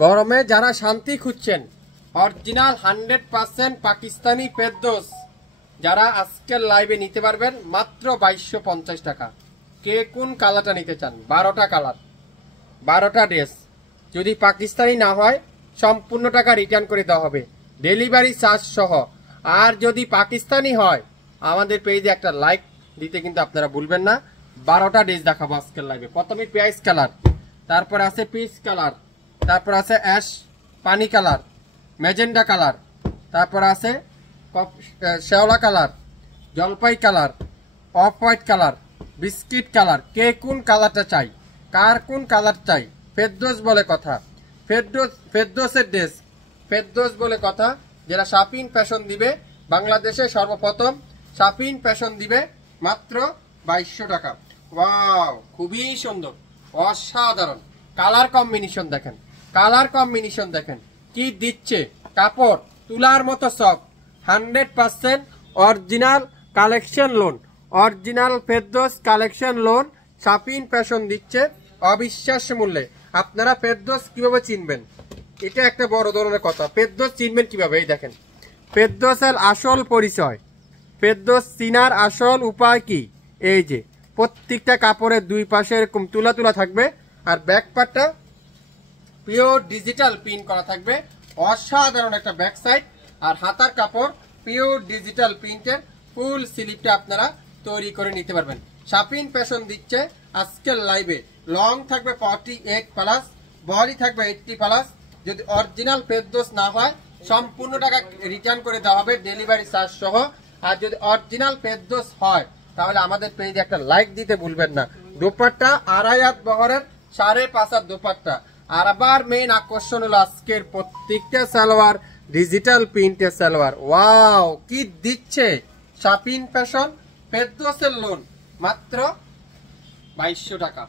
গরমে যারা শান্তি খুঁজছেন, অরিজিনাল 100% পাকিস্তানি ফেরদৌস যারা আজকের লাইভে নিতে পারবেন মাত্র 2250 টাকা। কে কোন কালারটা নিতে চান? 12টা কালার, 12টা ড্রেস। যদি পাকিস্তানি না হয় সম্পূর্ণ টাকা রিটার্ন করে দেওয়া হবে, ডেলিভারি চার্জ সহ। আর যদি পাকিস্তানি হয় আমাদের পেজে একটা লাইক দিতে কিন্তু আপনারা ভুলবেন না। 12টা ড্রেস দেখাবো আজকের লাইভে। প্রথমে পেঁয়াজ কালার, তারপর আছে পিচ কালার, তারপর আছে অ্যাশ পানি কালার, ম্যাজেন্ডা কালার, তারপর আছে শ্যাওলা কালার, জলপাই colour, off white colour, biscuit colour. কে কোন কালারটা চাই, কার কোন কালার চাই? ফেরদৌস বলে কথা, ফেরদৌসের ড্রেস, ফেরদৌস বলে কথা। যারা শাপিন ফ্যাশন দিবে, বাংলাদেশে সর্বপ্রথম শাপিন ফ্যাশন দিবে মাত্র 2200 টাকা। ওয়াও, খুবই সুন্দর, অসাধারণ কালার কম্বিনেশন দেখেন, কালার কম্বিনেশন দেখেন কি দিচ্ছে। কাপড় তুলার মতো soft, 100% original collection lawn, original Ferdous collection lawn শাপিন ফ্যাশন দিচ্ছে অবিশ্বাস্য মূল্যে। আপনারা ফেরদৌস কিভাবে চিনবেন? এটা একটা বড় ধরনের কথা। ফেরদৌস চিনবেন কিভাবে? এই দেখেন ফেরদৌসের আসল পরিচয়, ফেরদৌস চিনার আসল উপায় কি? এই যে প্রত্যেকটা কাপড়ের দুই পাশে এরকম তুলা তুলা থাকবে, আর ব্যাক পার্টটা পিওর ডিজিটাল প্রিন্ট করা থাকবে। অসাধারণ একটা ব্যাক সাইড, আর হাতার কাপড় পিওর ডিজিটাল প্রিন্টের ফুল স্লিপটা আপনারা তৈরি করে নিতে পারবেন। শাপিন ফ্যাশন দিচ্ছে আজকের লাইভে লং থাকবে 48+, বডি থাকবে 80+। যদি অরিজিনাল ফেরদৌস না হয় সম্পূর্ণ টাকা রিটার্ন করে দেওয়া হবে, ডেলিভারি চার্জ সহ। আর যদি অরিজিনাল ফেরদৌস হয় তাহলে আমাদের পেজে একটা লাইক দিতে ভুলবেন না। দোপাট্টা 2.5 হাত বহরের 5.5 হাত দোপাট্টা। আর আবার মেইন আকর্ষণ হলো আজকের প্রত্যেকটা সালোয়ার ডিজিটাল প্রিন্টের সালোয়ার। ওয়াও, কি দিচ্ছে শাপিন ফ্যাশন ফেরদৌসের লোন মাত্র 2200 টাকা।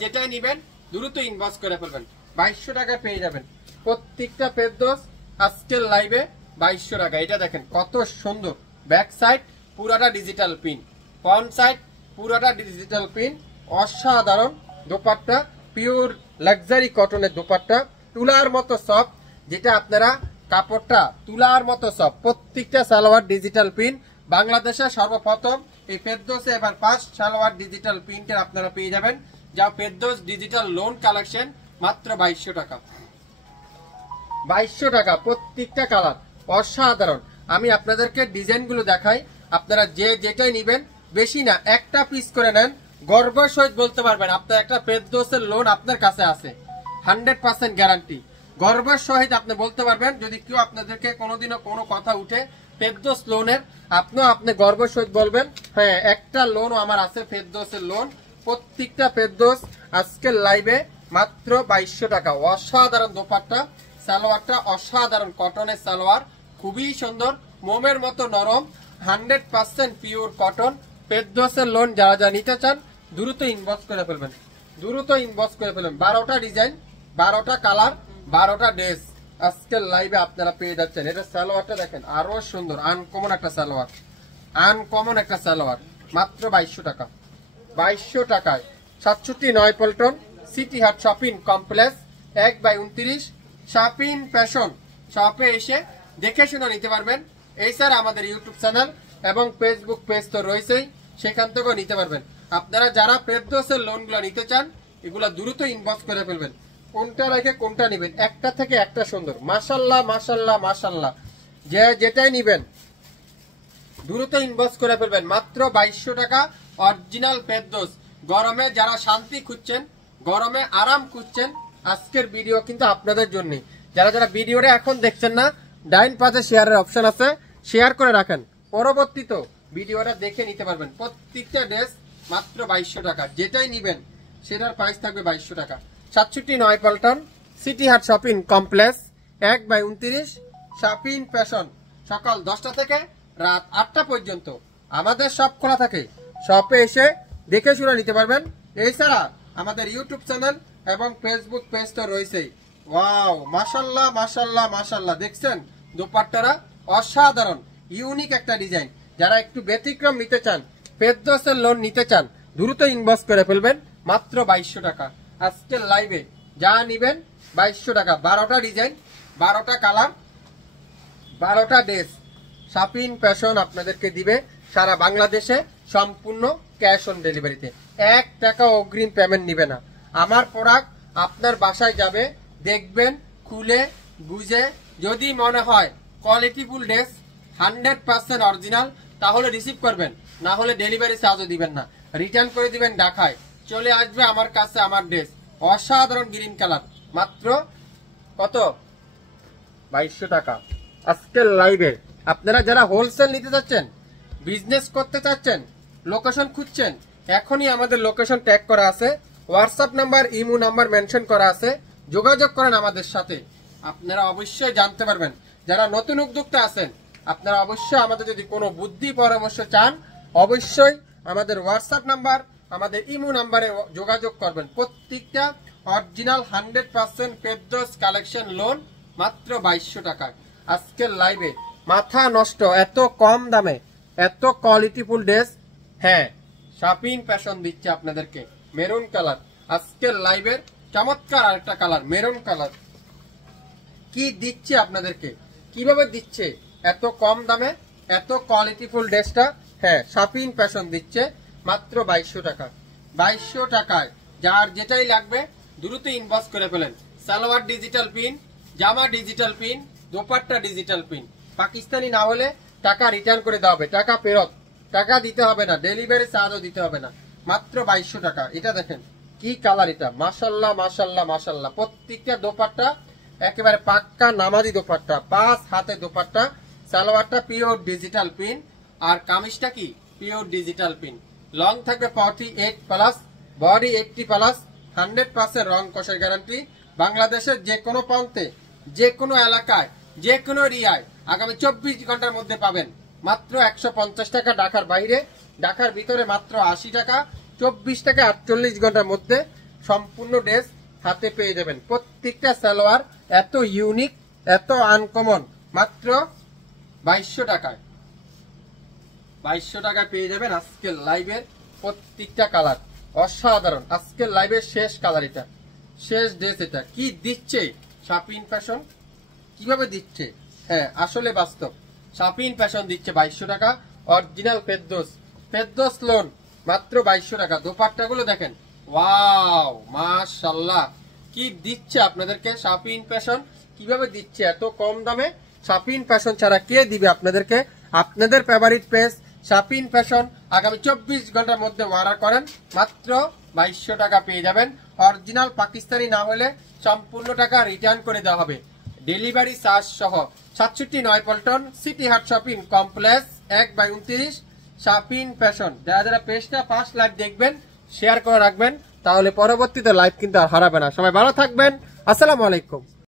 যেটাই নিবেন দ্রুত ইনবক্স করে ফেলবেন, 2200 টাকায় পেয়ে যাবেন প্রত্যেকটা ফেরদৌস আজকের লাইভে 2200 টাকা। এটা দেখেন কত সুন্দর, ব্যাক সাইড পুরাটা ডিজিটাল প্রিন্ট, ফ্রন্ট সাইড পুরাটা ডিজিটাল প্রিন্ট। অসাধারণ দোপাট্টা, পিওর লাক্সারি কটনের দোপাট্টা, তুলার মতো সফট। যেটা আপনারা কাপড়টা তুলার মতো সফট, প্রত্যেকটা সালোয়ার ডিজিটাল প্রিন্ট। বাংলাদেশে সর্বপ্রথম এই ফেরদৌসে এবার ফার্স্ট সালোয়ার ডিজিটাল প্রিন্টের আপনারা পেয়ে যাবেন, যা ফেরদৌস ডিজিটাল লোন কালেকশন মাত্র 2200 টাকা। 2200 টাকা প্রত্যেকটা কালার, অসাধারণ। আমি আপনাদেরকে ডিজাইনগুলো দেখাই, আপনারা যেটাই নিবেন বেশি না একটা পিস করে নেন, গর্বের সহিত বলতে পারবেন আপনার একটা ফেরদৌসের লোন আপনার কাছে আছে, 100% গ্যারান্টি। গর্বের সহিত আপনি বলতে পারবেন, যদি কেউ আপনাদেরকে কোনোদিনও কোনো কথা উঠে ফেরদৌস লোনের, আপনি গর্বের সহিত বলবেন হ্যাঁ একটা লোনও আমার আছে, ফেরদৌসের লোন। প্রত্যেকটা ফেরদৌস আজকের লাইভে মাত্র 2200 টাকা। অসাধারণ দোপাট্টা, সালোয়ারটা অসাধারণ কটনের সালোয়ার, খুবই সুন্দর, মোমের মতো নরম, 100% পিওর কটন ফেরদৌসের লোন। যারা নিতে চান দ্রুত ইনবক্স করে ফেলবেন, দ্রুত ইনবক্স করে ফেলবেন। 12টা ডিজাইন, 12টা কালার, 12টা ড্রেস আজকের লাইভে আপনারা পেয়ে যাচ্ছেন। এটা সালোয়ারটা দেখেন আরো সুন্দর, আনকমন একটা সালোয়ার, আনকমন একটা সালোয়ার মাত্র 2200 টাকা। 2200 টাকায় 67 পল্টন সিটি হাট শপিং কমপ্লেক্স 1/29 শাপিন ফ্যাশন শপে এসে দেখে শুনে নিতে পারবেন। এছাড়া আমাদের ইউটিউব চ্যানেল এবং ফেসবুক পেজ তো রয়েছেই, সেখান থেকেও নিতে পারবেন। আপনারা যারা ফেরদৌসের লোনগুলো নিতে চান এগুলো দ্রুত ইনবক্স করে ফেলবেন, কোনটা রেখে কোনটা নেবেন, একটা থেকে একটা সুন্দর। মাশাল্লাহ মাশাল্লাহ মাশাল্লাহ, যেটাই নিবেন দ্রুত ইনবক্স করে ফেলবেন মাত্র 2200 টাকা। অরিজিনাল ফেরদৌস। গরমে যারা শান্তি খুঁজছেন, গরমে আরাম খুঁজছেন, আজকের ভিডিও কিন্তু আপনাদের জন্য। যারা ভিডিওটা এখন দেখছেন না, ডাইন পাশে শেয়ারের অপশন আছে, শেয়ার করে রাখেন, পরবর্তীতে ভিডিওটা দেখে নিতে পারবেন। প্রত্যেকটা ড্রেস মাত্র 2200 টাকা, যেটাই নিবেন সেটার প্রাইস থাকবে 2200 টাকা। 67 পল্টন সিটি হাট শপিং কমপ্লেক্স 1/29 শাপিন ফ্যাশন। সকাল 10টা থেকে রাত 8টা পর্যন্ত আমাদের শপ খোলা থাকে, শপে এসে দেখে শুনে নিতে পারবেন। এছাড়া আমাদের ইউটিউব চ্যানেল এবং ফেসবুক পেজ তো রয়েছেই। ওয়াও, মাশাল্লাহ মাশাল্লাহ মাশাল্লাহ, দেখছেন দোপাট্টারা অসাধারণ, ইউনিক একটা ডিজাইন। যারা একটু ব্যতিক্রম নিতে চান, ফেরদৌসের লোন নিতে চান, দ্রুত ইনবক্স করে ফেলবেন মাত্র 2200 টাকা। আজকের লাইভে যা নিবেন 2200 টাকা। 12টা ডিজাইন, 12টা কালার, 12টা ড্রেস শাপিন ফ্যাশন আপনাদেরকে দিবে সারা বাংলাদেশে সম্পূর্ণ ক্যাশ অন ডেলিভারিতে। 1 টাকা অগ্রিম পেমেন্ট নিবে না। আমার প্রোডাক্ট আপনার বাসায় যাবে, দেখবেন, খুলে বুঝে যদি মনে হয় কোয়ালিটিফুল ড্রেস 100% অরিজিনাল তাহলে রিসিভ করবেন, না হলে ডেলিভারি চার্জও দিবেন না, রিটার্ন করে দিবেন ঢাকায়। চলে আসবে আমার কাছে আমার ড্রেস অসাধারণ গ্রিন কালার, মাত্র কত? 2200 টাকা। আজকের লাইভে আপনারা যারা হোলসেল নিতে চাচ্ছেন, বিজনেস করতে চাচ্ছেন, লোকেশন খুঁজছেন, এখনই আমাদের লোকেশন ট্যাগ করা আছে, WhatsApp number, imo number mention করা আছে, যোগাযোগ করেন আমাদের সাথে। আপনারা অবশ্যই জানতে পারবেন। যারা নতুন উদ্যোক্তা আছেন, আপনারা অবশ্যই আমাদের যদি কোনো বুদ্ধি পরামর্শ চান, অবশ্যই আমাদের হোয়াটসঅ্যাপ নাম্বার, আমাদের ইমো নাম্বারে যোগাযোগ করবেন। প্রত্যেকটা অরিজিনাল 100% ফেরদৌস কালেকশন লোন মাত্র 2200 টাকায়। আজকের লাইভে মাথা নষ্ট, এত কম দামে এত কোয়ালিটিফুল ড্রেস। হ্যাঁ, শাপিন ফ্যাশন দিচ্ছে আপনাদেরকে মেরুন কালার। আজকের লাইভের চমৎকার আরেকটা কালার মেরুন কালার। কি দিচ্ছে আপনাদেরকে, কিভাবে দিচ্ছে এত কম দামে এত কোয়ালিটিফুল ড্রেসটা? হ্যাঁ, শাপিন ফ্যাশন দিচ্ছে মাত্র 2200 টাকা। 2200 টাকায় যার যেটাই লাগবে দ্রুত ইনবক্স করে ফেলেন। সালোয়ার ডিজিটাল প্রিন্ট, জামা digital print, dupatta digital print. Pakistani না হলে টাকা রিটার্ন করে দেওয়া হবে, টাকা ফেরত, টাকা দিতে হবে না, ডেলিভারি চার্জও দিতে হবে না। মাত্র 2200 টাকা। এটা দেখেন কি কালার, এটা মাশাল্লাহ মাশাল্লাহ মাশাল্লাহ। প্রত্যেকটা দোপাট্টা একেবারে পাক্কা নামাজি দোপাট্টা, 5 হাতে দোপাট্টা। সালোয়ারটা পিওর ডিজিটাল প্রিন্ট আর কামিজটা কি পিওর ডিজিটাল প্রিন্ট। লং থাকবে 48+, বডি 80+, 100% রং কষের গ্যারান্টি। বাংলাদেশের যে কোনো প্রান্তে, যে কোনো এলাকায়, যে কোনো এরিয়ায় আগামী 24 ঘন্টার মধ্যে পাবেন মাত্র 150 টাকা। ঢাকার বাইরে, ঢাকার ভিতরে মাত্র 80 টাকা। 24 থেকে 48 ঘন্টার মধ্যে সম্পূর্ণ ড্রেস হাতে পেয়ে যাবেন। প্রত্যেকটা সালোয়ার এত ইউনিক, এত আনকমন, মাত্র 2200 টাকায়। 2200 টাকায় পেয়ে যাবেন আজকের লাইভের প্রত্যেকটা কালার অসাধারণ। আজকের লাইভের শেষ কালার, এটা শেষ ড্রেস। এটা কি দিচ্ছে শাপিন ফ্যাশন, কিভাবে দিচ্ছে? হ্যাঁ, আসলে বাস্তব। শাপিন ফ্যাশন দিচ্ছে 2200 টাকা। অরিজিনাল ফেরদৌস লোন মাত্র 2200 টাকা। দোপাট্টাগুলো দেখেন, ওয়াও মাশাআল্লাহ, কি দিচ্ছে আপনাদেরকে শাপিন ফ্যাশন, কিভাবে দিচ্ছে এত কম দামে। শাপিন ফ্যাশন ছাড়া কে দিবে আপনাদেরকে? আপনাদের ফেভারিট পেজ শাপিন ফ্যাশন। আগামী 24 ঘন্টার মধ্যে অর্ডার করেন, মাত্র 2200 টাকা পেয়ে যাবেন। অরিজিনাল পাকিস্তানি না হলে সম্পূর্ণ টাকা রিটার্ন করে দেওয়া হবে, ডেলিভারি চার্জ সহ। 67 পল্টন সিটি হাট শপিং কমপ্লেক্স 1/29 শাপিন ফ্যাশন। যারা পেজটা ফার্স্ট লাইভ দেখবেন, শেয়ার করে রাখবেন, তাহলে পরবর্তীতে লাইভ কিন্তু আর হারাবে না। সবাই ভালো থাকবেন, আসসালামু আলাইকুম।